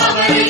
திங்கள்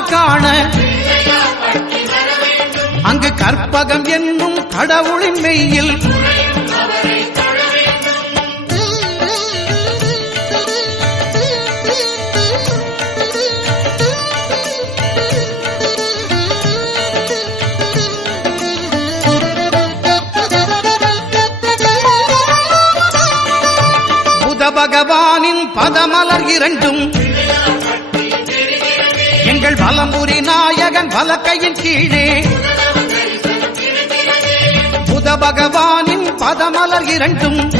ஒன்றாய் காண. அங்கு கற்பகம் என்னும் கடவுளின் மெய்யில். புத பகவானின் பதமலர் இரண்டும் எங்கள் நாயகன் வலக்கையின் கீழே. புத பகவானின் பதமலர் இரண்டும்.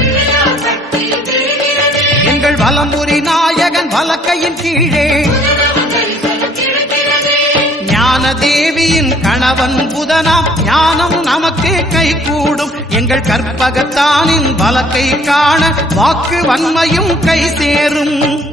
எங்கள் வலம்புரி நாயகன் வலக்கையின் கீழே. ஞான தேவியின் கணவன் புதனாம் ஞானம் நமக்கே கை கூடும். எங்கள் கற்பகத்தானின் வலக்கை காண வாக்கு வன்மையும் கை சேரும்.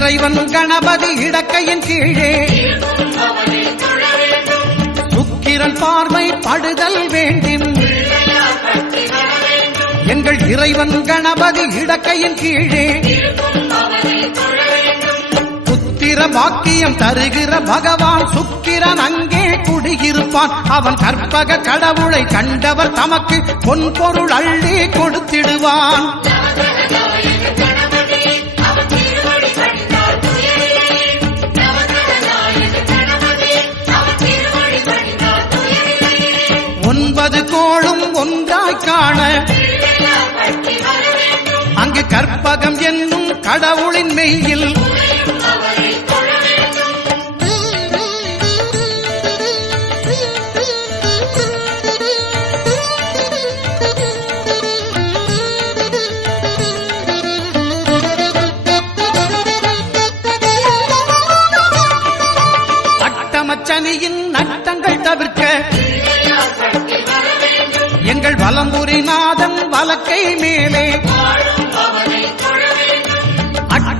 இறைவன் கணபதி இடக்கையின் கீழே. சுக்கிரன் பார்வை படுதல் வேண்டும் எங்கள் இறைவன் கணபதி இடக்கையின் கீழே. புத்திர பாக்கியம் தருகிற பகவான் சுக்கிரன் அங்கே குடியிருப்பான். அவன் கற்பக கடவுளை கண்டவர் தமக்கு பொன் பொருள் அள்ளி கொடுத்திடுவான். கற்பகம் என்னும் கடவுளின் மெய்யில். அட்டமச்சனியின் நட்டங்கள் தவிர்க்க எங்கள் வலம்புரி நாதன் வலக்கை மேலே.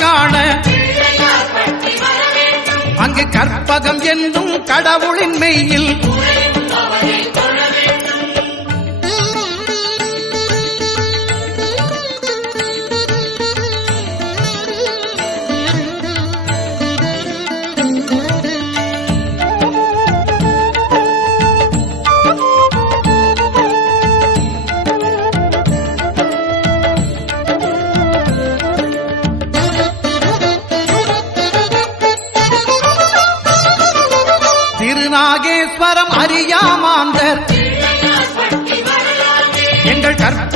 காண. அங்கு கற்பகம் என்னும் கடவுளின் மெய்யில்